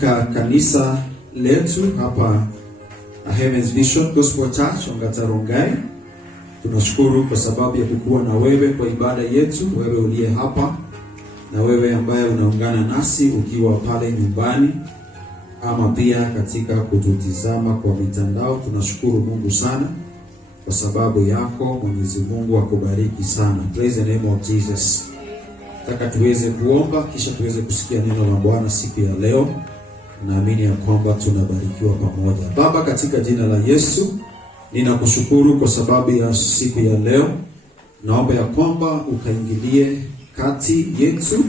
Kanisa letu hapa Heaven's Vision Gospel Church Ongata Rongai. Tunashukuru kwa sababu ya kukuwa na wewe kwa ibada yetu, wewe uliye hapa na wewe ambaye unaungana nasi ukiwa pale nyumbani ama pia katika kututizama kwa mitandao. Tunashukuru Mungu sana kwa sababu yako. Mwenyezi Mungu akubariki sana. Praise the name of Jesus. Nataka tuweze kuomba kisha tuweze kusikia neno la Bwana siku ya leo. Naamini ya kwamba tunabarikiwa pamoja. Baba, katika jina la Yesu, ninakushukuru kwa sababu ya siku ya leo. Naomba ya kwamba ukaingilie kati yetu.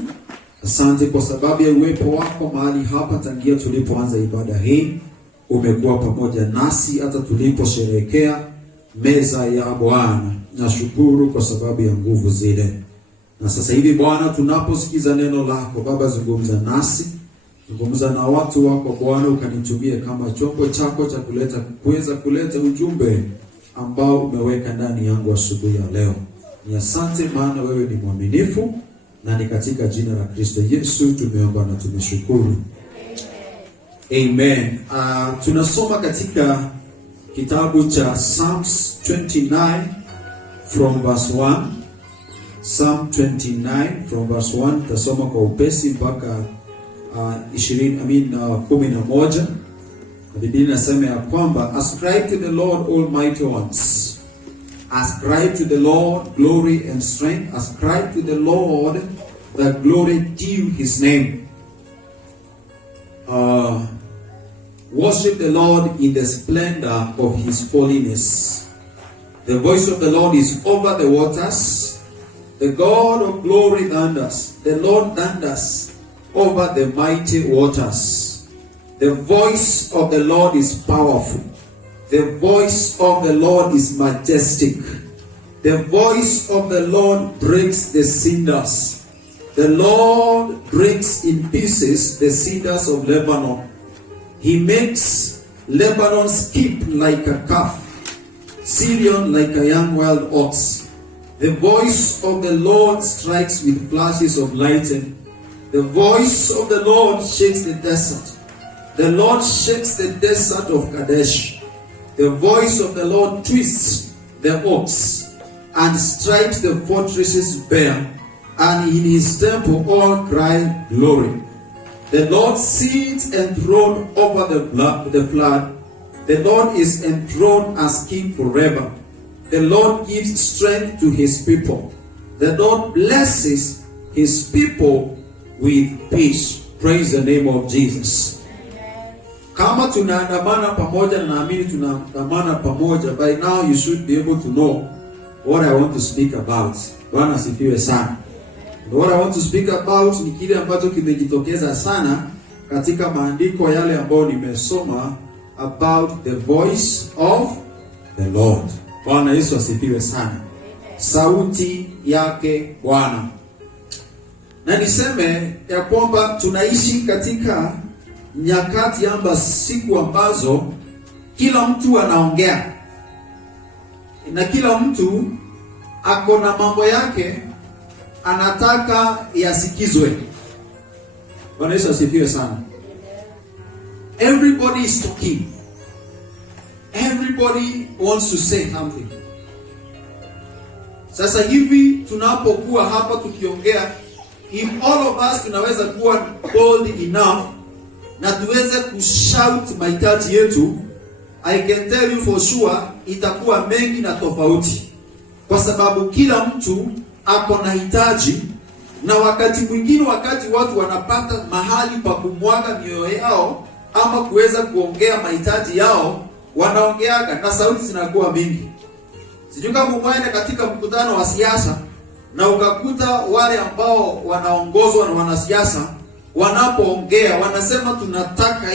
Asante kwa sababu ya uwepo wako mahali hapa tangia tulipoanza ibada hii. Umekuwa pamoja nasi hata tuliposherehekea meza ya Bwana. Nashukuru kwa sababu ya nguvu zile. Na sasa hivi Bwana, tunaposikiza neno lako, Baba, zungumza nasi. Zungumza na watu wako Bwana, ukanitumie kama chombo chako cha kuweza kuleta ujumbe ambao umeweka ndani yangu asubuhi ya leo. Ni asante maana wewe ni mwaminifu, na ni katika jina la Kristo Yesu tumeomba na tumeshukuru. Amen. Tunasoma katika kitabu cha Psalms 29 from verse 1. Psalm 29 from verse 1. Tasoma kwa upesi mpaka 11. Biblia inasema ya kwamba ascribe to the Lord almighty ones. Ascribe to the Lord glory and strength. Ascribe to the Lord the glory due his name. Worship the Lord in the splendor of his holiness. The voice of the Lord is over the waters. The God of glory thunders. The Lord thunders over the mighty waters. The voice of the Lord is powerful. The voice of the Lord is majestic. The voice of the Lord breaks the cedars. The Lord breaks in pieces the cedars of Lebanon. He makes Lebanon skip like a calf, Syrian like a young wild ox. The voice of the Lord strikes with flashes of lightning. The voice of the Lord shakes the desert. The Lord shakes the desert of Kadesh. The voice of the Lord twists the oaks and strikes the fortresses bare. And in his temple all cry glory. The Lord sits enthroned over the flood. The Lord is enthroned as king forever. The Lord gives strength to his people. The Lord blesses his people with peace. Praise the name of Jesus. Kama tunaandamana pamoja, naamini tunaandamana pamoja. By now you should be able to know what I want to speak about. Bwana asifiwe sana. What I want to speak about ni kile ambacho kimejitokeza sana katika maandiko yale ambayo nimesoma, about the voice of the Lord. Bwana Yesu asifiwe sana. Sauti yake Bwana. Na niseme ya kwamba tunaishi katika nyakati amba siku ambazo kila mtu anaongea. Na kila mtu ako na mambo yake anataka yasikizwe. Bwana Yesu asifiwe sana. Everybody is talking. Everybody wants to say something. Sasa hivi tunapokuwa hapa tukiongea, if all of us tunaweza kuwa bold enough na tuweze kushout mahitaji yetu, I can tell you for sure itakuwa mengi na tofauti. Kwa sababu kila mtu ako na hitaji, na wakati mwingine wakati watu wanapata mahali pa kumwaga mioyo yao ama kuweza kuongea mahitaji yao, wanaongeaga na sauti zinakuwa mingi. Sijui kama umeenda katika mkutano wa siasa na ukakuta wale ambao wanaongozwa na wanasiasa wanapoongea wanasema tunataka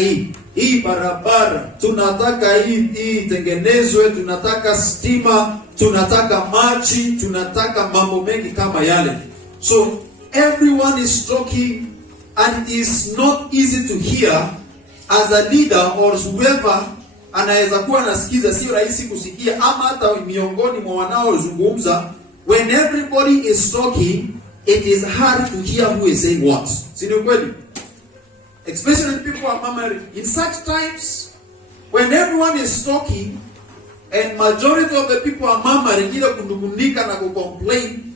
hii barabara, tunataka hii tengenezwe, tunataka stima, tunataka maji, tunataka mambo mengi kama yale. So everyone is talking and it is not easy to hear as a leader or whoever anaweza kuwa anasikiza, sio rahisi kusikia, ama hata miongoni mwa wanaozungumza. When everybody is talking, it is hard to hear who is saying what. Si ni kweli? especially when people are murmuring. In such times, when everyone is talking, and majority of the people are murmuring, either kundugunika na complain,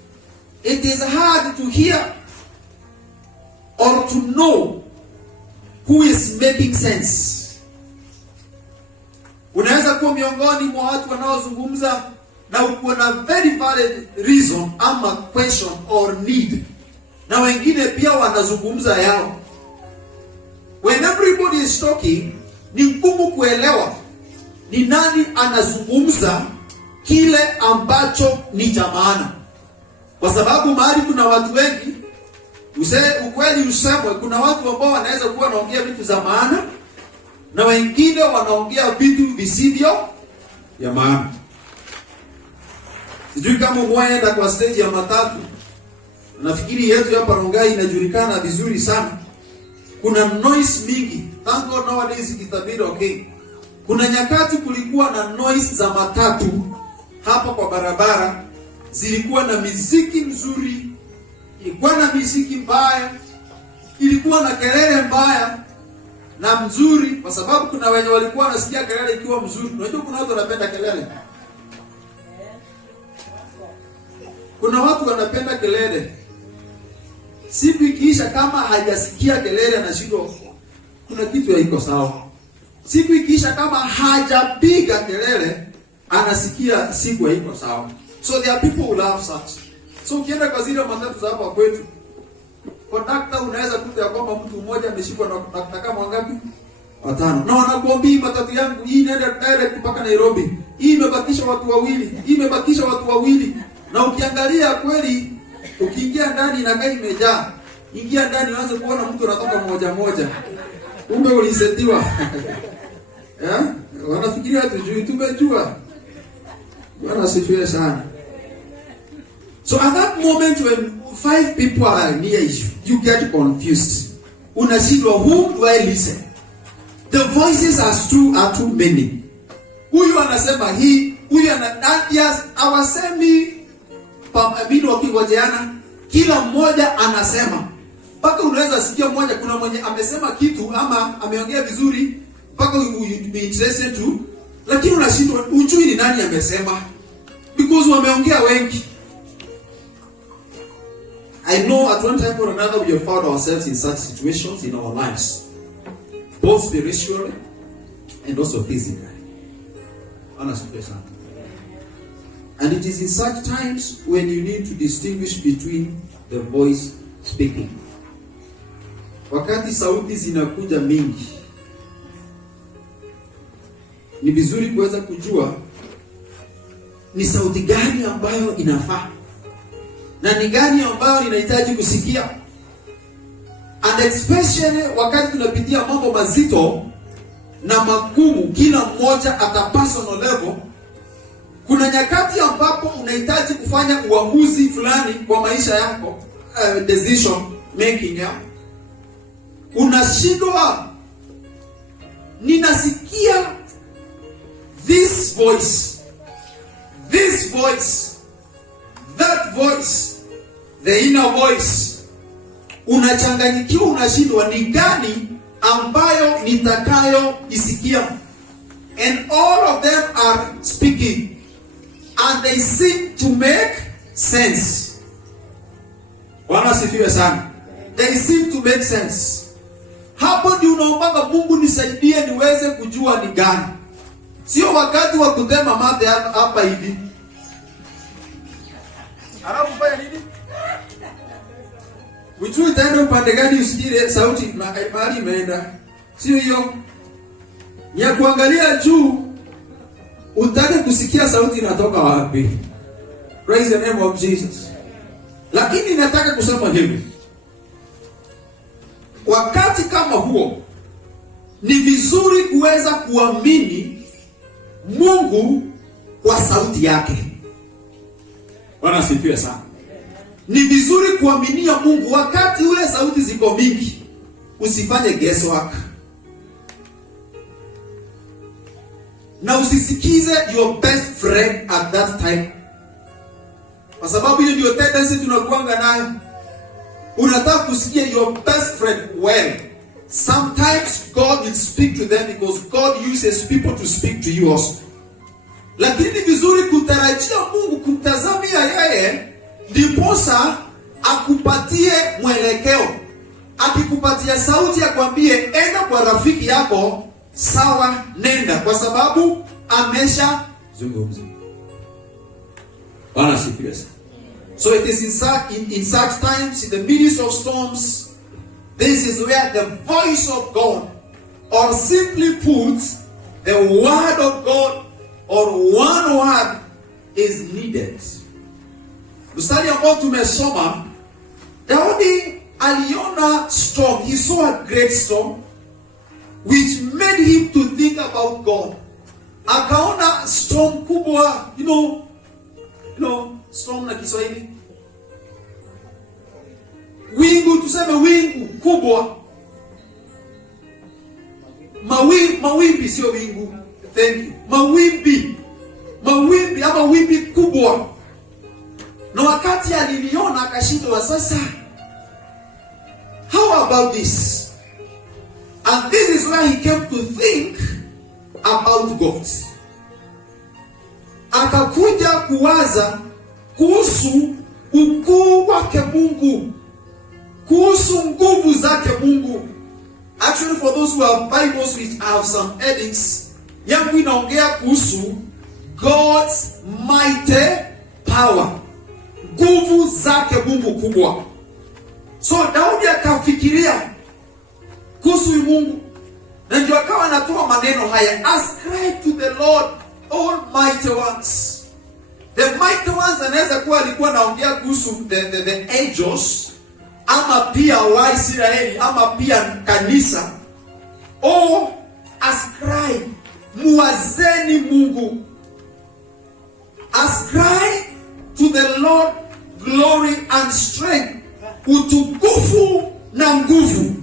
it is hard to hear or to know who is making sense. Unaweza kuwa miongoni mwa watu wanaozungumza na uko na very valid reason ama question or need, na wengine pia wanazungumza yao. When everybody is talking, ni ngumu kuelewa ni nani anazungumza kile ambacho ni cha maana, kwa sababu mahali kuna watu wengi. Ukweli usemwe, kuna watu ambao wanaweza kuwa wanaongea vitu za maana na wengine wanaongea vitu visivyo ya maana. Sijui kama mwaenda kwa stage ya matatu. Nafikiri yetu hapa Rongai inajulikana vizuri sana. Kuna noise mingi. Thank God nowadays it's a bit okay. Kuna nyakati kulikuwa na noise za matatu hapa kwa barabara, zilikuwa na muziki mzuri, ilikuwa na muziki mbaya, ilikuwa na kelele mbaya na mzuri, kwa sababu kuna wenye walikuwa wanasikia kelele ikiwa mzuri. Unajua kuna watu wanapenda kelele. Kuna watu wanapenda kelele. Siku ikiisha kama hajasikia kelele anashindwa, kuna kitu haiko sawa. Siku ikiisha kama hajapiga kelele anasikia siku haiko sawa. So there are people who love such. So ukienda kwa zile matatu za hapa kwetu, conductor unaweza kuta ya kwamba mtu mmoja ameshikwa na conductor kama wangapi? 5. Na wanakuambia matatu yangu hii inaenda direct mpaka Nairobi. Hii imebakisha watu wawili. Hii imebakisha watu wawili. Na ukiangalia kweli, ukiingia ndani inakaa imejaa. Ingia ndani uanze kuona mtu anatoka mmoja mmoja. Kumbe ulisetiwa. Wanafikiria tujui, tumejua. Bwana asifiwe sana. So at that moment when 5 people are near you, you get confused. Unashindwa, whom do I listen? The voices are too many. Huyu anasema hii, huyu anadias, hawasemi pamino wakingojeana, kila mmoja anasema. Mpaka unaweza sikia mmoja, kuna mwenye amesema kitu ama ameongea vizuri mpaka you be interested to, lakini unashindwa ujui ni nani amesema because wameongea wengi. I know at one time or another we have found ourselves in such situations in our lives, both spiritually and also physically. Honestly, and it is in such times when you need to distinguish between the voice speaking. Wakati sauti zinakuja mingi, ni vizuri kuweza kujua ni sauti gani ambayo inafaa na ni gani ambayo inahitaji kusikia. And especially wakati tunapitia mambo mazito na magumu, kila mmoja at a personal level, kuna nyakati ambapo unahitaji kufanya uamuzi fulani kwa maisha yako, decision making ya. Unashindwa, ninasikia this voice, that voice, the inner voice. Unachanganyikiwa, unashindwa ni gani ambayo nitakayo isikia. And all of them are speaking and they seem to make sense. Bwana sifiwe sana. They seem to make sense. Hapo ndio unaomba Mungu nisaidie niweze kujua ni gani. Sio wakati wa kutema mate hapa hivi. Alafu fanya nini? Ujue itaenda upande gani usikie sauti mahali imeenda. Sio hiyo. Ni ya kuangalia juu utake kusikia sauti inatoka wapi. Praise the name of Jesus. Lakini nataka kusema hivi. Wakati kama huo ni vizuri kuweza kuamini Mungu kwa sauti yake. Bwana asifiwe sana. Ni vizuri kuaminia Mungu wakati ule sauti ziko mingi. Usifanye guesswork. Na usisikize your best friend at that time. Kwa sababu hiyo ndio tendency tunakuanga nayo. Unataka kusikia your best friend well. Sometimes God will speak to them because God uses people to speak to you also. Lakini ni vizuri kutarajia Mungu, kumtazamia yeye, ndiposa akupatie mwelekeo. Akikupatia sauti akwambie enda kwa rafiki yako, sawa, nenda, kwa sababu amesha zungumza. Bwana sifiwe. So it is in such times, in the midst of storms, this is where the voice of God, or simply put, the word of God, or one word, is needed. Mstari ambao tumesoma, Daudi aliona storm. He saw a great storm which made him to think about God. Akaona storm kubwa, you know storm na Kiswahili, wingu, tuseme wingu kubwa. Mawimbi sio wingu. Thank you. Mawimbi ama wimbi kubwa. Na wakati aliliona akashindwa, sasa how about this? And this is where he came to think about God. Akakuja kuwaza kuhusu ukuu wake Mungu, kuhusu nguvu zake Mungu. Actually, for those who have Bibles which have some headings, yangu inaongea kuhusu God's mighty power, nguvu zake Mungu kubwa. So Daudi akafikiria kuhusu Mungu, na ndio akawa anatoa maneno haya: ascribe to the Lord all mighty ones. The mighty ones anaweza kuwa alikuwa anaongea kuhusu the angels, ama pia Waisraeli, ama pia kanisa. Oh, ascribe, muazeni Mungu. Ascribe to the Lord glory and strength, utukufu na nguvu.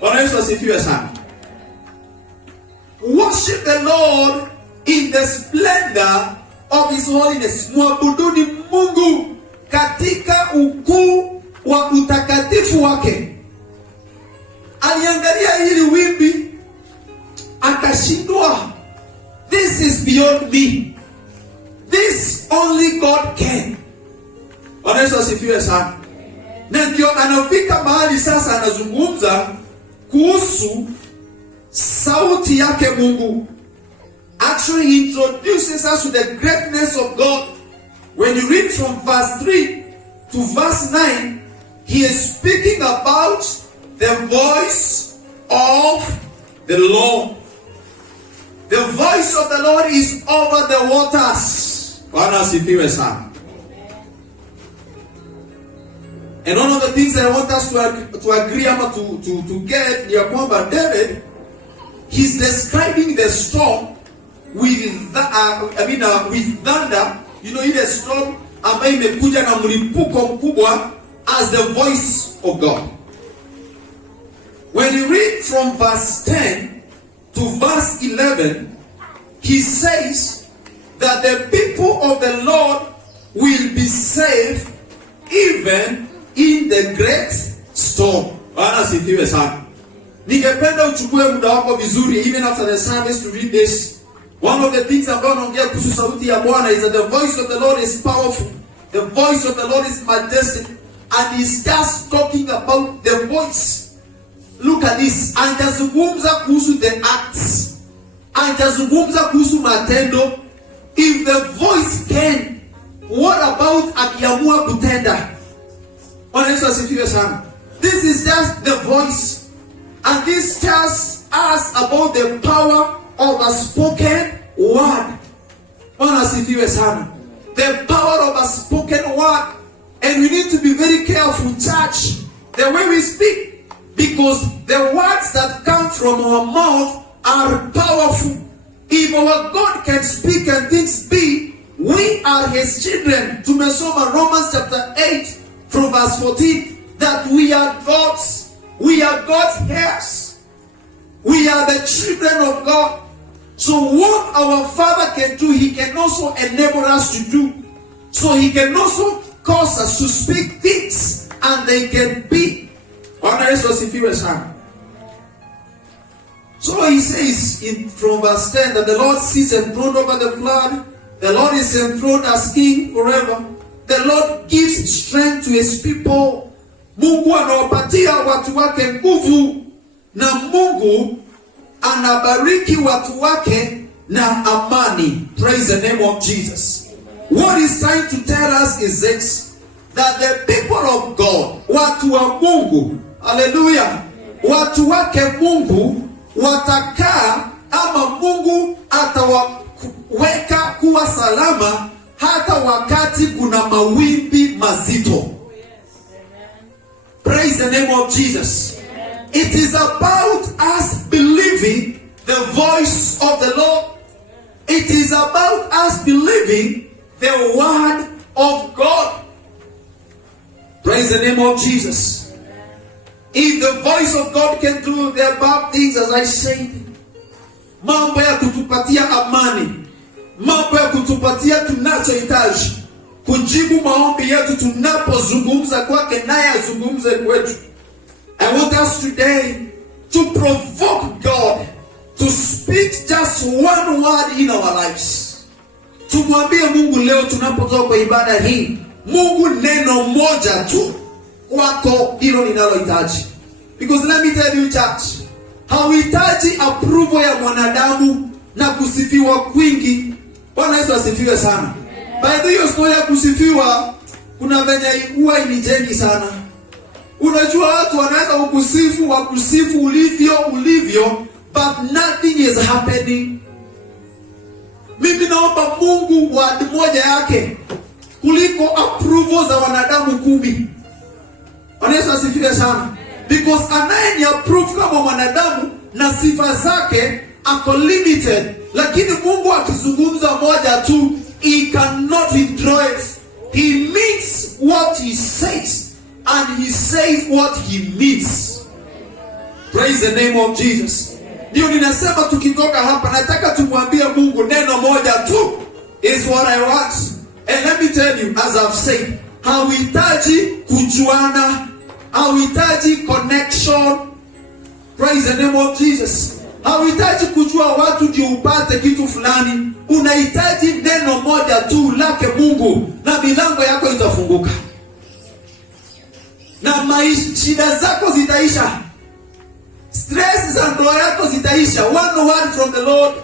Bwana Yesu asifiwe sana. Worship the Lord in the splendor of his holiness. Muabuduni Mungu katika ukuu wa utakatifu wake. Aliangalia hili wimbi akashindwa. This is beyond me. This only God can. Bwana Yesu asifiwe sana. Na ndio anafika mahali sasa anazungumza kuhusu sauti yake Mungu. Actually, he introduces us to the greatness of God. When you read from verse 3 to verse 9, he is speaking about the voice of the Lord. The voice of the Lord is over the waters. Bwana asifiwe sana. And one of the things I want us to agree ama to get ni kwamba David, he's describing the storm with with thunder. You know, ile storm ambayo imekuja na mlipuko mkubwa, as the voice of God. When you read from verse 10 to verse 11, he says that the people of the Lord will be saved even in the great storm. Bwana sifiwe sana. Ningependa uchukue muda wako vizuri, even after the service, to read this. One of the things ambayo naongea kuhusu sauti ya Bwana is that the voice of the Lord is powerful. The voice of the Lord is majestic. And he's just talking about the voice. Look at this. Anazungumza kuhusu the acts. Anazungumza kuhusu matendo. If the voice can, what about akiamua kutenda? Bwana Yesu asifiwe sana. This is just the voice. And this tells us about the power of a spoken word. Bwana asifiwe sana. The power of a spoken word. And we need to be very careful, church, the way we speak. Because the words that come from our mouth are powerful. If our God can speak and things be, we are his children. Tumesoma Romans chapter 8 from verse 14, that we are God's. We are God's heirs. We are the children of God. So what our Father can do, he can also enable us to do. So he can also cause us to speak things and they can be. Bwana Yesu asifiwe sana. So he says from verse 10 that the Lord sits enthroned over the flood. The Lord is enthroned as king forever. The Lord gives strength to his people. Mungu anawapatia watu wake nguvu, na Mungu anabariki watu wake na amani. Praise the name of Jesus. What he's trying to tell us is this, that the people of God, watu wa Mungu, hallelujah, watu wake Mungu watakaa, ama Mungu atawaweka kuwa salama hata wakati kuna mawimbi mazito. Praise the name of Jesus. It is about us believing the voice of the Lord. It is about us believing the word of God. Praise the name of Jesus. If the voice of God can do the above things, as I said, mambo ya kutupatia amani, mambo ya kutupatia tunachohitaji, kujibu maombi yetu tunapozungumza kwake naye azungumze kwetu. I want us today to provoke God to speak just one word in our lives. Tumwambie Mungu leo tunapotoka kwa ibada hii, Mungu neno moja tu kwako hilo ninalohitaji. Because let me tell you church, hauhitaji approval ya mwanadamu na kusifiwa kwingi. Bwana Yesu asifiwe sana. By the way, story ya kusifiwa kuna venye huwa inijengi sana. Unajua watu wanaweza kukusifu, wakusifu ulivyo, but nothing is happening. Mimi naomba Mungu word moja yake kuliko approval za wanadamu 10. Bwana Yesu asifiwe sana. Because anaye ni approve kama mwanadamu na sifa zake ako limited, lakini Mungu akizungumza moja tu, he cannot withdraw it. He means what he says, and he says what he means. Praise the name of Jesus. Ndio ninasema tukitoka hapa nataka tumwambie Mungu neno moja tu is what I want. And let me tell you, as I've said, hauhitaji kujuana, hauhitaji connection. Praise the name of Jesus. Hauhitaji kujua watu ndio upate kitu fulani. Unahitaji neno moja tu lake Mungu, na milango yako itafunguka, na shida zako zitaisha, stress za ndoa yako zitaisha. One word from the Lord.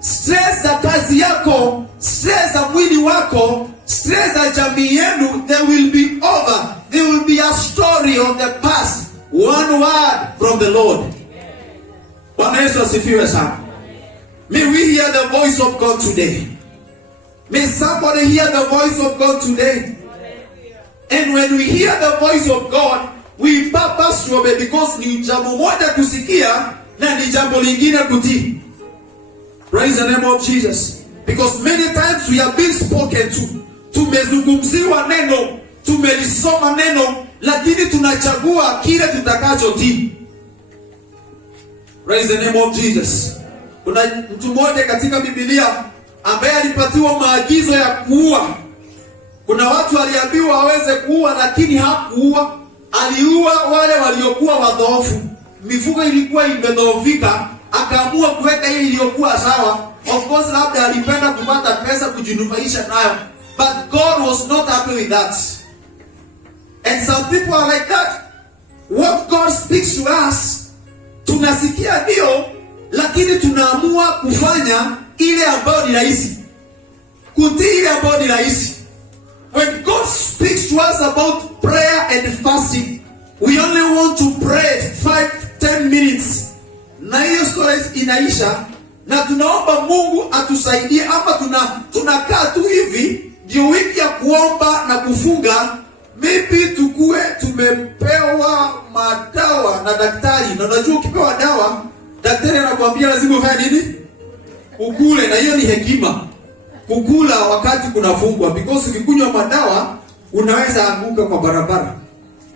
Stress za kazi yako, stress za mwili wako, stress za jamii yenu, they will be over. There will be a story of the past. One word from the Lord. Bwana Yesu asifiwe sana. May we hear the voice of God today. May somebody hear the voice of God today. And when we hear the voice of God, we purpose to obey, because ni jambo moja kusikia na ni jambo lingine kutii. Praise the name of Jesus. Because many times we have been spoken to. Tumezungumziwa neno, tumelisoma neno, lakini tunachagua kile tutakachotii. Praise the name of Jesus. Kuna mtu mmoja katika Biblia ambaye alipatiwa maagizo ya kuua. Kuna watu waliambiwa waweze kuua, lakini hakuua. Aliua wale waliokuwa wadhoofu. Mifugo ilikuwa imedhoofika, akaamua kuweka hii iliyokuwa sawa. Of course labda alipenda kupata pesa kujinufaisha nayo, but God was not happy with that. And some people are like that. What God speaks to us, tunasikia ndio, lakini tunaamua kufanya ile ambayo ni rahisi, kutii ile ambayo ni rahisi. When God speaks to us about prayer and fasting, we only want to pray 5-10 minutes. Na hiyo story inaisha, na tunaomba Mungu atusaidie, ama tunakaa tu hivi ndio wiki ya kuomba na kufunga. Maybe tukue tumepewa madawa na daktari, na unajua ukipewa dawa daktari anakuambia lazima ufanye nini? Ukule, na hiyo ni hekima. Kukula wakati kunafungwa, because ukikunywa madawa unaweza anguka kwa barabara.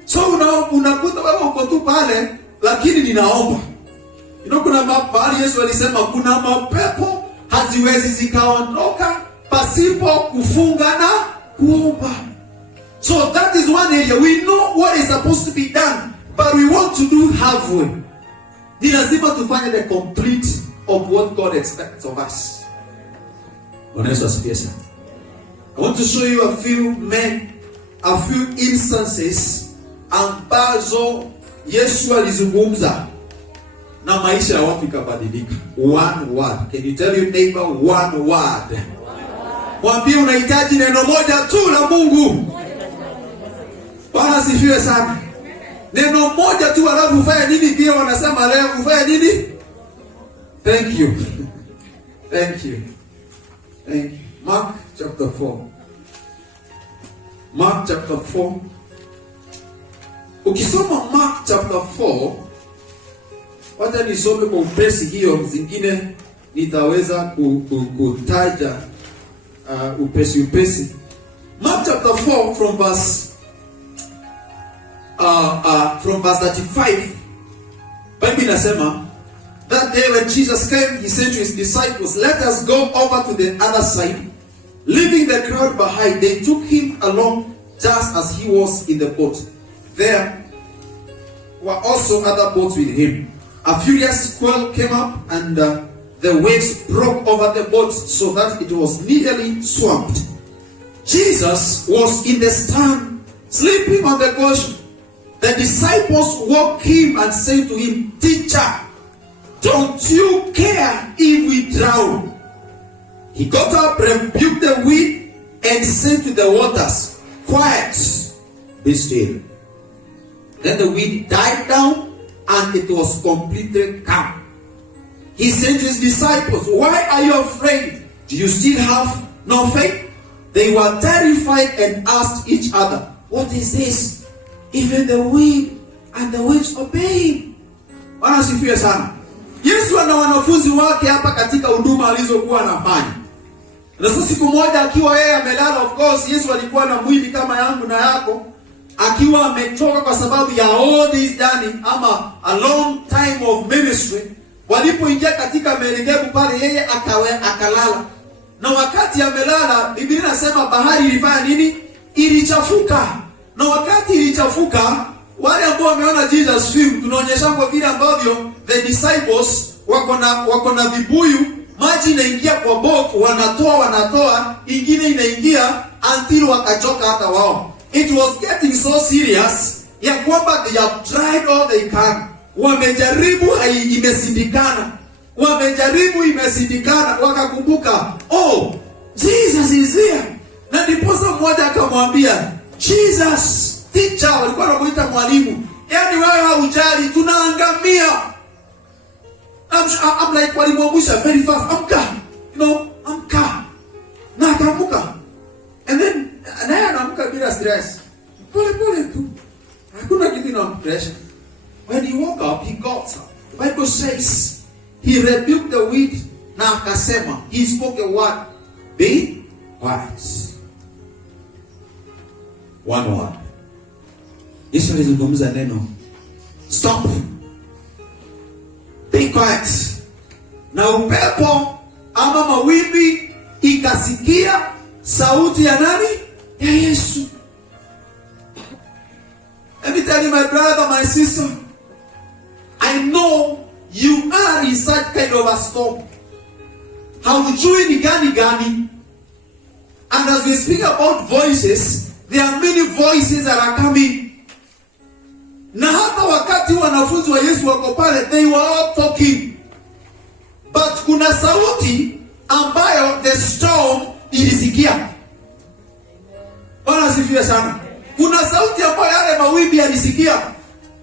So unakuta wewe uko tu pale, lakini ninaomba. Kuna mahali Yesu alisema kuna mapepo haziwezi zikaondoka pasipo kufunga na kuomba. So that is one area we know what is supposed to be done, but we want to do halfway. Ni lazima tufanye the complete of what God expects of us. I want to show you a few instances ambazo Yesu alizungumza na maisha ya watu ikabadilika. One word. Can you tell your neighbor one word? Mwambie unahitaji neno moja tu la Mungu. Bwana asifiwe sana. Neno moja tu, alafu ufanye nini? Pia wanasema leo ufanye nini? Thank you. Thank you. Thank you. Mark chapter 4. Mark chapter 4. Ukisoma Mark chapter 4, wacha nisome kwa upesi, hiyo zingine nitaweza kutaja upesi. Mark chapter 4 from verse 35. Bible inasema, that day when Jesus came, he said to his disciples, let us go over to the other side. Leaving the crowd behind, they took him along just as he was in the boat. There were also other boats with him. A furious squall came up, and the waves broke over the boat so that it was nearly swamped. Jesus was in the stern, sleeping on the cushion. The disciples woke him and said to him, Teacher, don't you care if we drown? He got up, rebuked the wind, and said to the waters, Quiet, be still. Then the wind died down, and it was completely calm. He said to his disciples, Why are you afraid? Do you still have no faith? They were terrified and asked each other, What is this? Even the wind and the waves obey him. Bwana asifiwe sana. Yesu ana wanafunzi wake hapa katika huduma alizokuwa anafanya. Na sasa siku moja akiwa yeye amelala, of course Yesu alikuwa na mwili kama yangu na yako, akiwa amechoka kwa sababu ya all this journey ama a long time of ministry. Walipoingia katika merikebu pale, yeye akalala. Na wakati amelala, Biblia inasema bahari ilifanya nini? Ilichafuka. Na wakati ilichafuka, wale ambao wameona Jesus swim, tunaonyesha kwa vile ambavyo the disciples wako na vibuyu, maji inaingia kwa boat, wanatoa, ingine inaingia until wakachoka hata wao. It was getting so serious ya kwamba they have tried all they can. Wamejaribu imesindikana, wakakumbuka, oh, Jesus is here. Na ndiposa mmoja akamwambia, Jesus, teacher, walikuwa wanamuita mwalimu. Yaani wewe haujali, tunaangamia. I'm like, walimwamsha very fast, amka. Amka. Na akaamka. And then, naye anaamka bila stress. Pole tu. Hakuna kitu na pressure. When he woke up, he got up. The Bible says, he rebuked the wind, na akasema, he spoke a word, be quiet. One word. Yesu alizungumza neno, stop, be quiet. Na upepo ama mawimbi ikasikia sauti ya nani? Ya Yesu. Let me tell you, my brother, my sister, I know you are in such kind of a storm. Haujui ni gani. And as we speak about voices, there are many voices that are coming. Na hata wakati wanafunzi wa Yesu wako pale, they were all talking. But kuna sauti ambayo the storm ilisikia. Bwana asifiwe sana. Kuna sauti ambayo yale mawimbi yalisikia.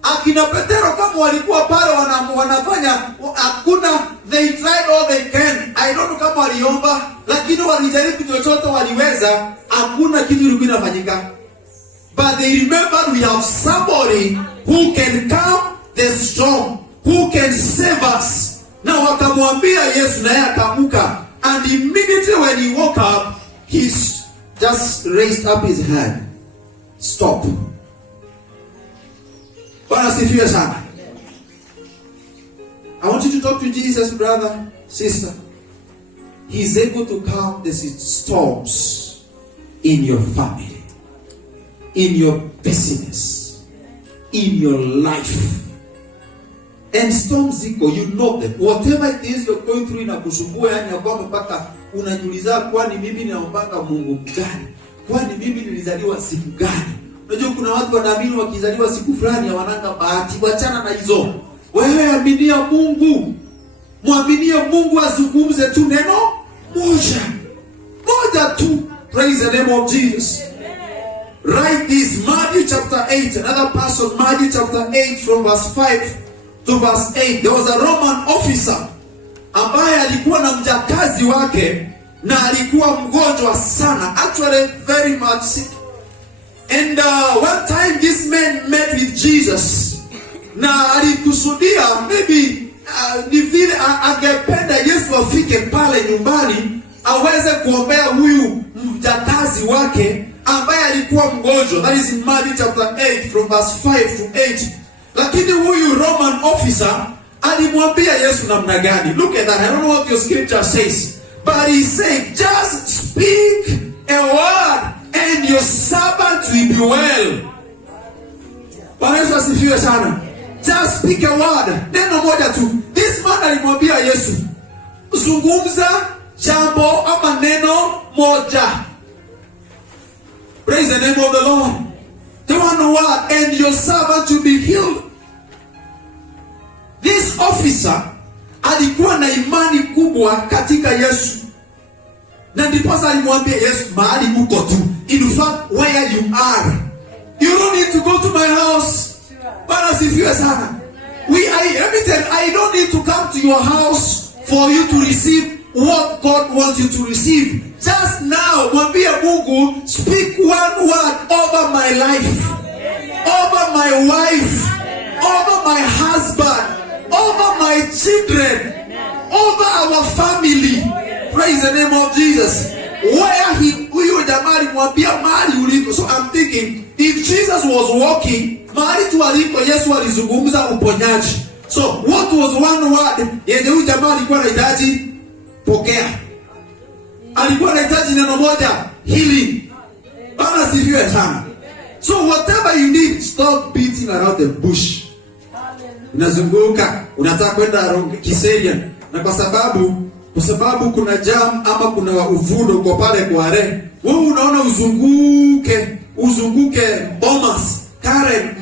Akina Petero kama walikuwa pale wanafanya, hakuna, they tried all they can. I don't know kama waliomba, lakini walijaribu chochote waliweza, hakuna kitu kilikuwa kinafanyika. But they remember we have somebody who can calm the storm, who can save us. Na wakamwambia Yesu, naye akaamka. And immediately when he woke up, he just raised up his hand. Stop. Bwana asifiwe sana. I want you to talk to Jesus, brother, sister. He is able to calm the storms in your family, in your business, in your life. and storms ziko, you know them. Whatever it is you're going through inakusumbua, yani ya kwamba mpaka unajiuliza, kwani mimi ninaombanga Mungu gani? Kwani mimi nilizaliwa siku gani? Unajua kuna watu wanaamini wakizaliwa siku fulani hawananga bahati. Wachana na hizo. Wewe aminia Mungu. Muaminie Mungu, azungumze tu neno moja. Moja tu. Praise the name of Jesus. Write this, Matthew chapter 8. Another person, Matthew chapter 8 from verse 5 to verse 8. There was a Roman officer ambaye alikuwa na mjakazi wake na alikuwa mgonjwa sana. Actually very much sick. And one time this man met with Jesus. Na alikusudia maybe ni vile angependa Yesu afike pale nyumbani aweze kuombea huyu mjakazi wake ambaye alikuwa mgonjwa. That is in Matthew chapter 8 from verse 5 to 8. Lakini huyu Roman officer alimwambia Yesu namna gani? Look at that. I don't know what your scripture says. But he said, just speak a word and your servant will be well. Bwana Yesu asifiwe sana. Just speak a word. Neno moja tu. This man alimwambia Yesu, zungumza jambo ama neno moja. Praise the name of the Lord. The one word and your servant will be healed. This officer alikuwa na imani kubwa katika Yesu. Na ndipo alimwambia Yesu, mahali uko tu. In fact, where you are, you don't need to go to my house. Bwana sifiwe sana. I don't need to come to your house for you to receive what God wants you to receive. Just now, mwambie Mungu, speak one word over my life, over my wife, over my husband, over my children, over our family. Praise the name of Jesus. Huyo jamaa alimwambia mahali uliko. So I'm thinking, if Jesus was walking, mahali tu aliko Yesu alizungumza uponyaji. So what was one word yenye huyu jamaa alikuwa anahitaji? Pokea. Alikuwa anahitaji neno moja, healing. Bwana sifiwe sana. So whatever you need, stop beating around the bush. Unazunguka, unataka kwenda Kiserian, na kwa sababu kuna jam ama kuna uvundo kwa pale kwa re. Wewe unaona uzunguke Bomas, Karen,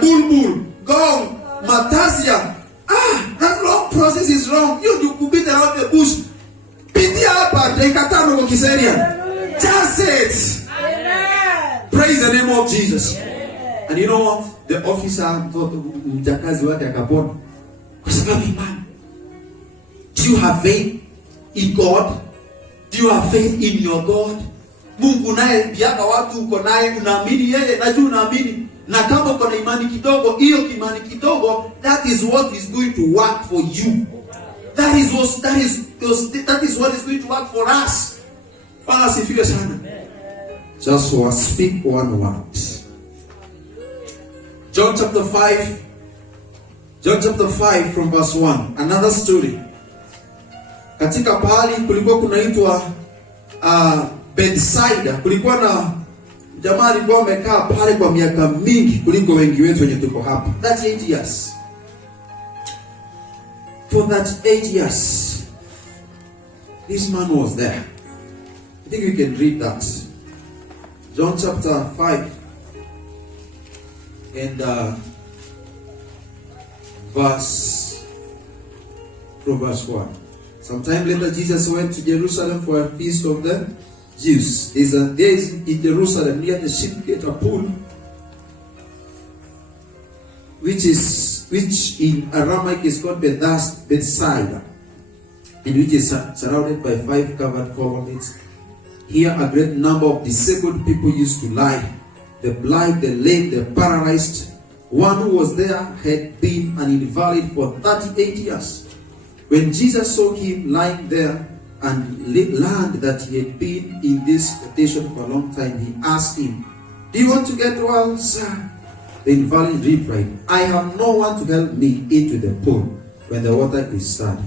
Bulbul, Gong, Matasia. That long process is wrong. You could beat around the bush. Pitia hapa dakika 5 kwa Kiserian. Just it. Amen. Praise the name of Jesus. Amen. And you know what? The officer mjakazi wake akapona. Kwa sababu imani. Do you have faith in God? Do you have faith in your God? Mungu naye biaka watu uko naye, unaamini yeye, najua unaamini. Na kama uko na imani kidogo, hiyo imani kidogo, that is what is going to work for you. That is what is going to work for us. Bwana sifiwe sana. Just speak one word. John chapter 5 from verse 1. Another story. Katika pahali kulikuwa kunaitwa Bethsaida, kulikuwa na jamaa alikuwa amekaa pale kwa miaka mingi kuliko wengi wetu wenye tuko hapa. 38 years. For that 8 years, this man was there. I think we can read that. John chapter 5 and verse 1. Sometime later, Jesus went to Jerusalem for a feast of the Jews. There is in Jerusalem near the sheep gate a pool, which in Aramaic is called Bethsaida, and which is surrounded by 5 covered colonnades. Here a great number of disabled people used to lie: the blind, the lame, the paralyzed. One who was there had been an invalid for 38 years. When Jesus saw him lying there and learned that he had been in this condition for a long time, he asked him, "Do you want to get well, sir?" The invalid replied, "I have no one to help me into the pool when the water is stirred.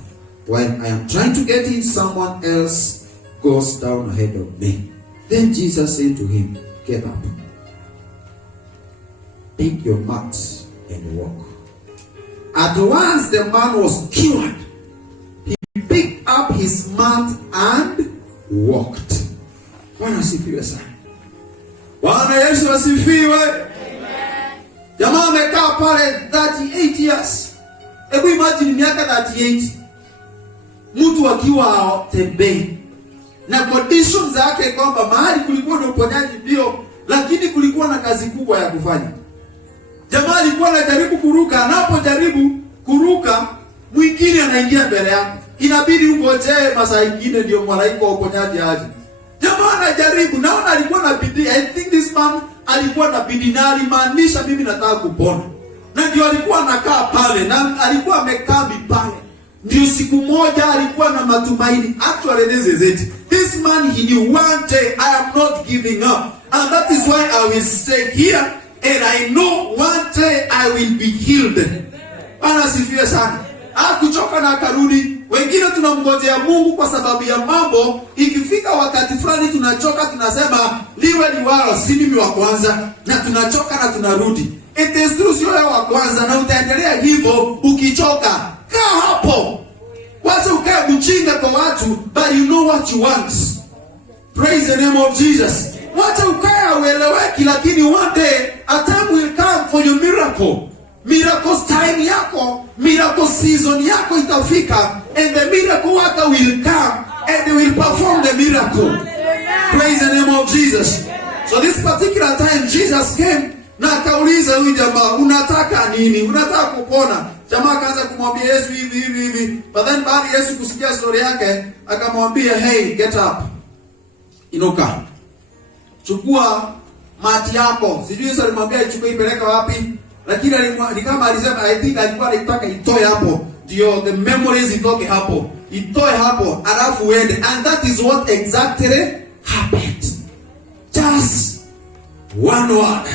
While I am trying to get in, someone else goes down ahead of me." Then Jesus said to him, "Get up, take your mat and walk." At once the man was cured. He picked up his mat and walked. Bwana asifiwe sana. Bwana Yesu asifiwe. Jamaa amekaa pale 38 years. Hebu imagine miaka 38. Mtu akiwa tembei. Na conditions zake kwamba mahali kulikuwa na uponyaji ndio, lakini kulikuwa na kazi kubwa ya kufanya. Jamaa alikuwa anajaribu kuruka, anapojaribu kuruka mwingine anaingia mbele yake. Inabidi ungojee masaa mengine ndio malaika wa uponyaji aje. Jamaa anajaribu, naona alikuwa na bidii. I think this man alikuwa na bidii na alimaanisha mimi nataka kupona. Na ndio alikuwa anakaa pale na alikuwa amekaa pale. Ndio siku moja alikuwa na matumaini. Actually this is it. This man he knew one day I am not giving up. And that is why I will stay here and I know one day I will be healed. Bwana asifiwe sana. Hakuchoka na akarudi. Wengine tunamngojea Mungu kwa sababu ya mambo, ikifika wakati fulani tunachoka, tunasema liwe liwalo, si mimi wa kwanza, na tunachoka na tunarudi. It is true, sio wewe wa kwanza na utaendelea hivyo. Ukichoka kaa hapo. Wacha ukae mjinga kwa watu, but you know what you want. Praise the name of Jesus. Wacha ukae ueleweki, lakini one day a time will come for your miracle. Miracle time yako, miracle season yako itafika, and the miracle worker will come and they will perform the miracle. Praise the name of Jesus. So this particular time Jesus came na akauliza huyu jamaa, unataka nini? Unataka kupona? Jamaa akaanza kumwambia Yesu hivi. But then baada Yesu kusikia story yake, akamwambia, hey, get up. Inuka. Chukua mati yako. Sijui Yesu alimwambia ichukue ipeleka wapi? Lakini ni kama alisema, I think alikuwa anataka itoe hapo. Ndio the memories itoke hapo. Itoe hapo, alafu uende. And that is what exactly happened. Just one word.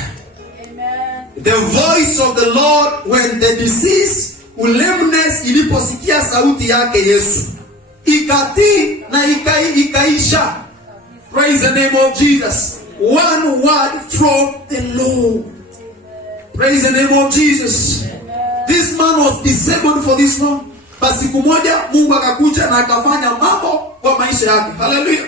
The voice of the Lord when the disease, lameness iliposikia sauti yake Yesu, ikatii na ikaisha. Praise the name of Jesus. One word from the Lord. Praise the name of Jesus. This man was disabled for this long. Basi siku moja Mungu akakuja na akafanya mambo kwa maisha yake. Hallelujah.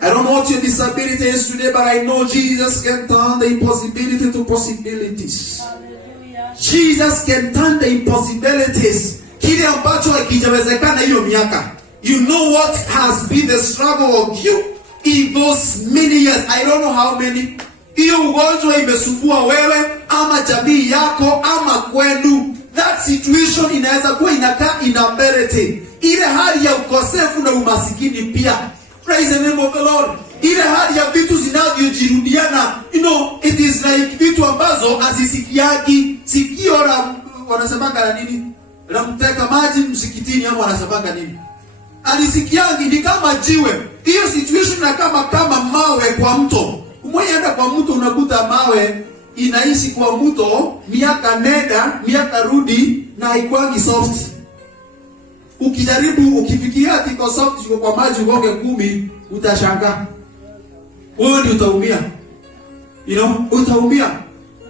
I don't know what your disability is today, but I know Jesus can turn the impossibility to possibilities. Hallelujah. Jesus can turn the impossibilities. Kile ambacho hakijawezekana hiyo miaka. You know what has been the struggle of you in those many years. I don't know how many. Hiyo ugonjwa imesumbua wewe ama jamii yako ama kwenu. That situation inaweza kuwa inakaa inability. Ile hali ya ukosefu na umasikini pia. Praise the name of the Lord. Ile hali ya vitu zinavyojirudiana. You know, it is like vitu ambazo azisikiagi. Sikio la wanasemanga na nini? La mteka maji msikitini ama wanasemanga nini? Alisikiagi ni kama jiwe. Hiyo situation na kama mawe kwa mto. Umeenda kwa mto unakuta mawe inaishi kwa mto miaka nenda, miaka rudi na haikwangi soft. Ukijaribu ukifikiria kiko soft yuko kwa maji ugonge 10 utashangaa. Wewe ndio utaumia. You know, utaumia.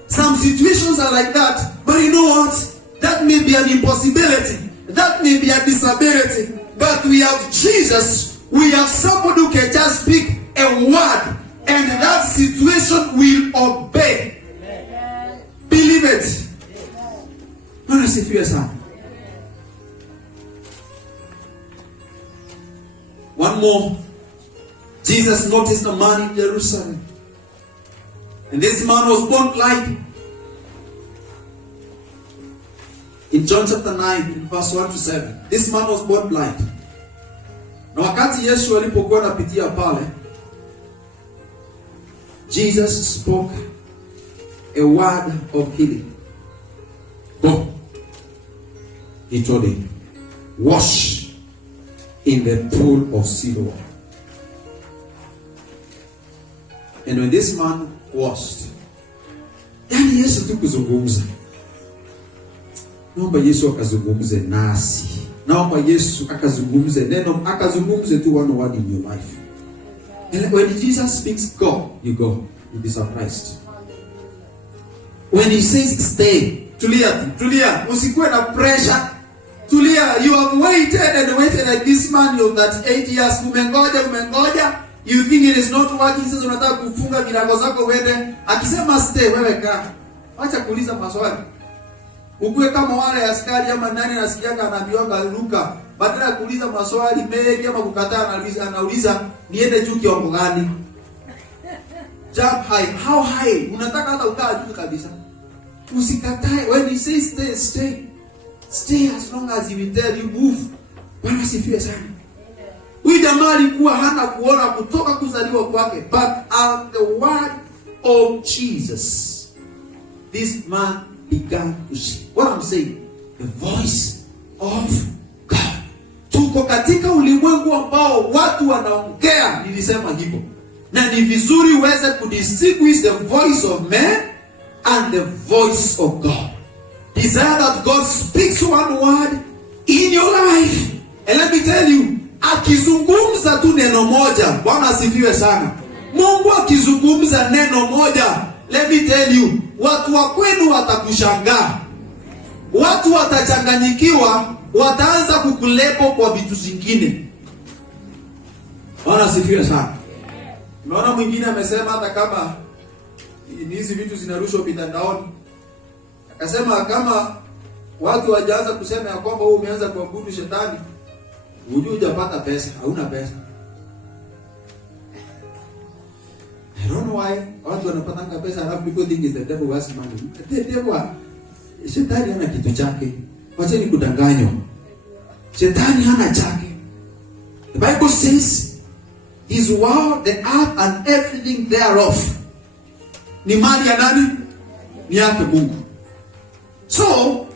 Some situations are like that, but you know what? That may be an impossibility. That may be a disability, but we have Jesus. We have somebody who can just speak a word and that situation will obey. Amen. Believe it. Bwana sifiwe sana. One more. Jesus noticed a man in Jerusalem. And this man was born blind. In John chapter 9, verse 1 to 7. This man was born blind. Na wakati Yesu alipokuwa anapitia pale, Jesus spoke a word of healing. Go. He told him, wash in the pool of Siloam. And when this man washed, yani Yesu tu kuzungumza. Naomba Yesu akazungumze nasi. Naomba Yesu akazungumze neno, akazungumze tu one word in your life. And when Jesus speaks, go, you go. You'll be surprised. When he says stay, Tulia. Usikuwe na pressure. Tulia. You have waited like this man of that 8 years. Umengoja. You think it is not working. Sasa unataka kufunga milango zako uende. Akisema stay, wewe kaa. Acha kuuliza maswali. Ukue kama wale askari ama nani anasikiaga anaambiwa ruka. Badala ya kuuliza maswali mengi ama kukataa anauliza niende juu kiwango gani? Jump high. How high? Unataka hata ukaa juu kabisa. Usikatae. When he says stay. Stay as long as he will tell you move. Bwana sifiwe sana. Huyu jamaa alikuwa hana kuona kutoka kuzaliwa kwake, but at the word of Jesus this man began to see. What I'm saying, the voice of God. Tuko katika ulimwengu ambao watu wanaongea, nilisema hivyo. Na ni vizuri uweze kudistinguish the voice of man and the voice of God. Desire that God speaks one word in your life. And let me tell you, akizungumza tu neno moja, Bwana asifiwe sana. Mungu akizungumza neno moja, let me tell you, watu wa kwenu watakushangaa. Watu watachanganyikiwa, wataanza kukulepo kwa vitu zingine. Bwana asifiwe sana. Unaona mwingine amesema hata kama hizi vitu zinarushwa mitandaoni, akasema kama watu wajaanza kusema ya kwamba wewe umeanza kuabudu shetani, hujui hujapata pesa, hauna pesa. I don't know why watu wanapata pesa alafu people think is the devil was money. The devil, shetani hana kitu chake. Wacha ni kudanganywa. Shetani hana chake. The Bible says his world, the earth and everything thereof. Ni mali ya nani? Ni yake Mungu. So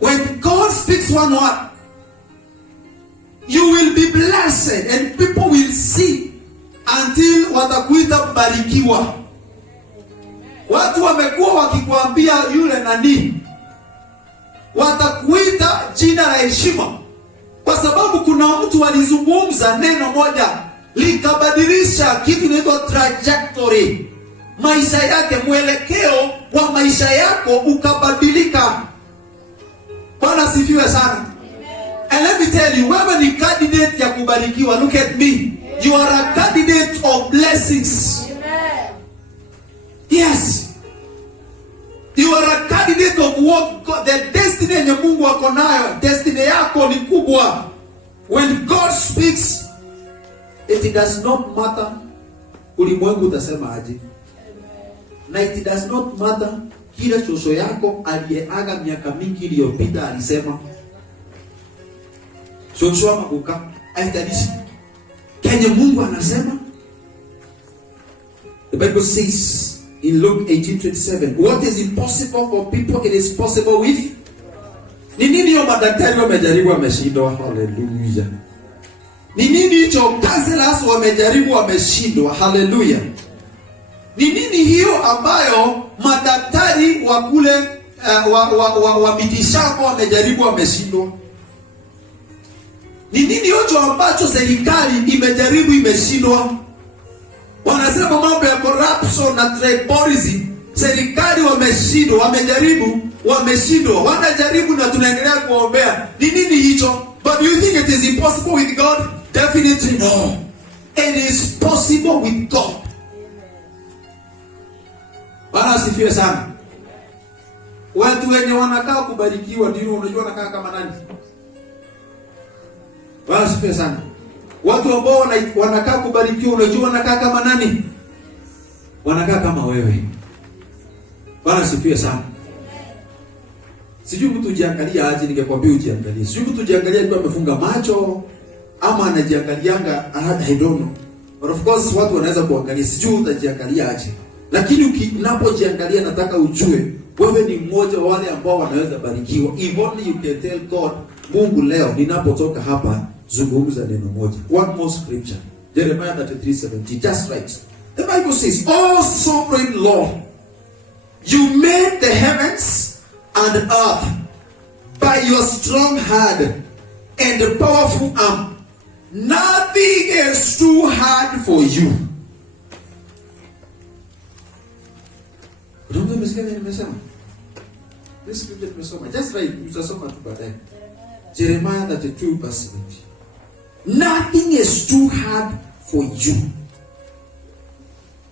when God speaks one word, you will be blessed and people will see until watakuita mbarikiwa. Watu wamekuwa wakikwambia yule nani, watakuita jina la heshima, kwa sababu kuna mtu alizungumza neno moja likabadilisha kitu inaitwa trajectory. Maisha yake, mwelekeo wa maisha yako ukabadilika. Bwana sifiwe sana. And let me tell you, wewe ni candidate ya kubarikiwa. Look at me. You are a candidate of blessings. Amen. Yes. You are a candidate of what God, the destiny yenye Mungu ako nayo. Destiny yako ni kubwa. When God speaks, it does not matter ulimwengu utasema aje. Na it does not matter kila shosho yako aliyeaga miaka mingi iliyopita alisema. Shosho mabuka aitalishi. Kenye Mungu anasema. The Bible says in Luke 18:27, what is impossible for people, it is possible with. Ni nini hiyo madaktari wamejaribu wameshindwa? Hallelujah. Ni nini hicho counselors wamejaribu wameshindwa? Hallelujah. Ni nini hiyo ambayo madaktari wa kule wa mitishamba wamejaribu wameshindwa? Ni nini hicho ambacho serikali imejaribu imeshindwa? Wanasema mambo ya corruption na tribalism, serikali wameshindwa, wamejaribu wameshindwa, wanajaribu na tunaendelea kuombea. Ni nini hicho? But do you think it is impossible with God? Definitely no. It is possible with God. Bwana asifiwe sana. Watu wenye wanakaa kubarikiwa ndio unajua wanakaa kama nani? Bwana asifiwe sana. Watu ambao wanakaa kubarikiwa unajua wanakaa kama nani? Wanakaa kama wewe. Bwana asifiwe sana. Sijui mtu ujiangalia aje, ningekwambia ujiangalie. Sijui mtu ujiangalia alikuwa amefunga macho ama anajiangalianga, I don't know. But of course watu wanaweza kuangalia, sijui utajiangalia aje. Lakini unapojiangalia nataka ujue wewe ni mmoja wa wale ambao wanaweza barikiwa. If only you can tell God, Mungu leo ninapotoka hapa zungumza neno moja. One more scripture. Jeremiah 33:17. Just right. The Bible says, "Oh sovereign Lord, you made the heavens and earth by your strong hand and the powerful arm. Nothing is too hard for you." Ndio nimesema. This scripture tumesoma. Just right, tutasoma tu baadaye. Jeremiah 32 verse 8. Nothing is too hard for you.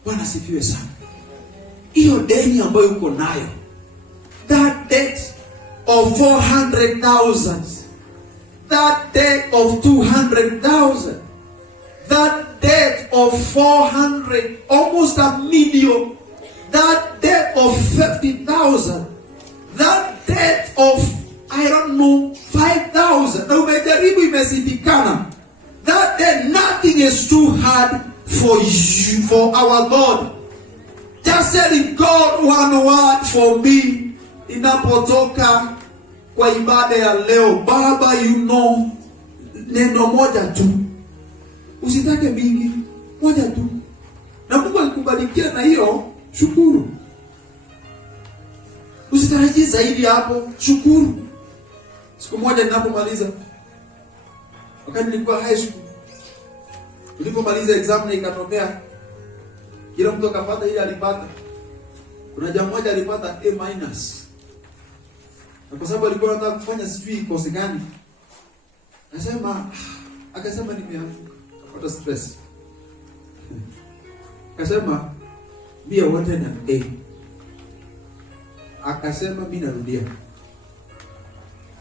Bwana sifiwe sana. Hiyo deni ambayo uko nayo, that debt of 400,000, that debt of 200,000, that debt of 400, almost a million, that debt of 50,000, that debt of, I don't know, 5,000, na umejaribu imesindikana. That debt, nothing is too hard for you, for our God. Just telling God one word for me. Inapotoka kwa ibada ya leo, Baba, you know, neno moja tu. Usitake mingi, moja tu. Na Mungu akikubarikia na hiyo, shukuru. Usitarajie zaidi hapo, shukuru. Siku moja ninapomaliza, wakati nilikuwa high school, nilipomaliza exam na ikatokea, kila mtu akapata ile alipata. Kuna jamaa mmoja alipata A-. Na kwa sababu alikuwa anataka kufanya sijui kosi gani, akasema nimeanguka, akapata stress. Akasema mimi wote na A. Akasema mimi narudia.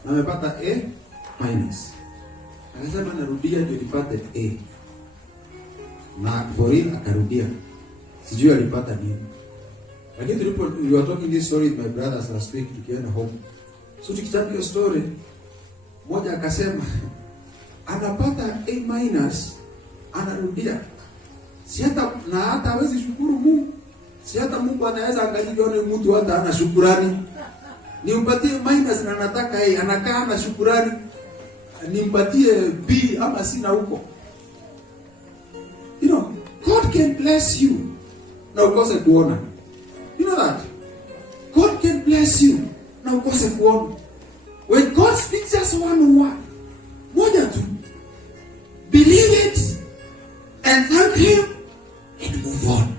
Amepata A-. Akasema narudia ndio nipate A. Na for real akarudia. Sijui alipata nini. Lakini we were talking this story with my brothers last week tukienda home. So tukitaka hiyo story, mmoja akasema anapata A-, anarudia. Si hata na hata hawezi shukuru Mungu. Si hata Mungu anaweza angalia mtu hata ana shukrani. Nimpatie A- na nataka A, anakaa na shukrani. Nimpatie B ama sina huko. You know, God can bless you. Na ukose kuona. You know that? God can bless you. Na ukose kuona. When God speaks just one word, moja tu, believe it and thank Him and move on.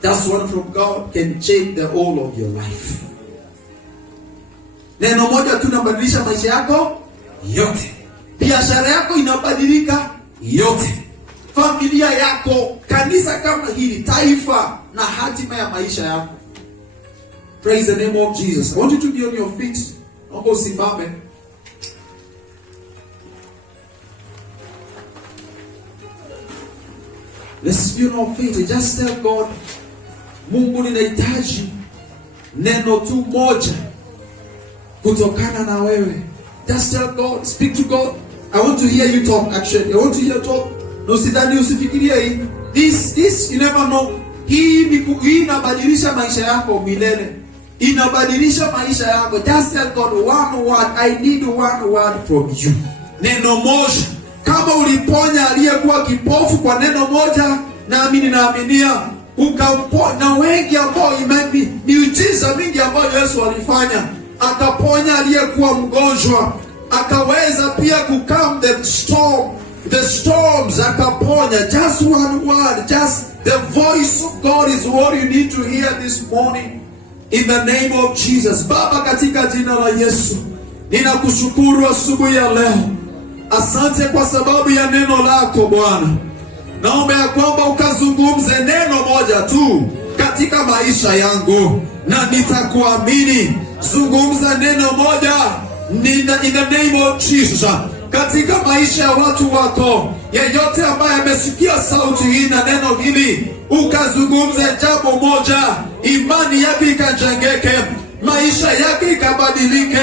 That's one from God can change the whole of your life. Neno moja tu inabadilisha maisha yako yote. Biashara yako inabadilika yote. Familia yako, kanisa kama hili, taifa na hatima ya maisha yako. Praise the name of Jesus. I want you to be on your feet. Naomba usimame. Let's be on our feet and just tell God, Mungu ninahitaji neno tu moja kutokana na wewe. Just tell God, speak to God. I want to hear you talk actually. I want to hear you talk. No sidhani usifikirie hii. This you never know. Hii inabadilisha maisha yako milele. Inabadilisha maisha yako. Just tell God one word. I need one word from you. Neno moja. Kama uliponya aliyekuwa kipofu kwa neno moja, nami ninaaminia ukamponya wengi ambao imeni miujiza mingi ambayo Yesu alifanya. Akaponya aliyekuwa mgonjwa. Akaweza pia kukam the storms akaponya. Just one word, just the voice of God is what you need to hear this morning. In the name of Jesus. Baba, katika jina la Yesu, ninakushukuru asubuhi ya leo. Asante kwa sababu ya neno lako Bwana. Naomba ya kwamba ukazungumze neno moja tu katika maisha yangu na nitakuamini. Zungumza neno moja in the name of Jesus katika maisha ya watu wako. Yeyote ambaye amesikia sauti hii na neno hili, ukazungumze jambo moja, imani yake ikajengeke, maisha yake ikabadilike,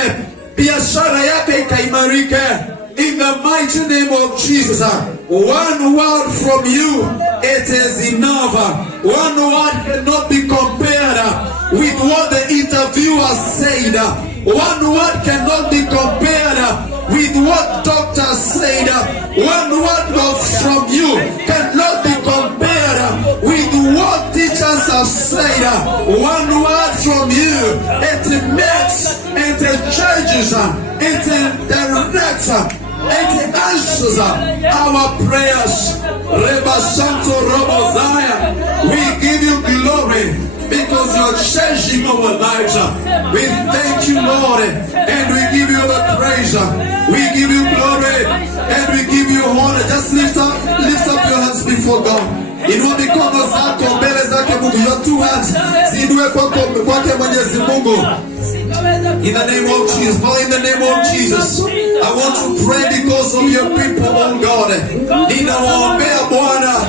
biashara yake ikaimarike. In the mighty name of Jesus, one word from you, it is enough. One word cannot be compared with what the interviewer said. One word cannot be compared with what doctors said. One word from you cannot be compared with what teachers have said. One word from you, it makes, it changes, it directs, it answers our prayers. Reba Santo Robozaya, we give you glory. because you're changing our lives. We thank you, Lord, and we give you the praise. We give you glory and we give you honor. Just lift up your hands before God. Inua mikono zako mbele zake Mungu. Your two hands ziinue kwake Mwenyezi Mungu. In the name of Jesus, Father, in the name of Jesus, I want to pray because of your people, oh God.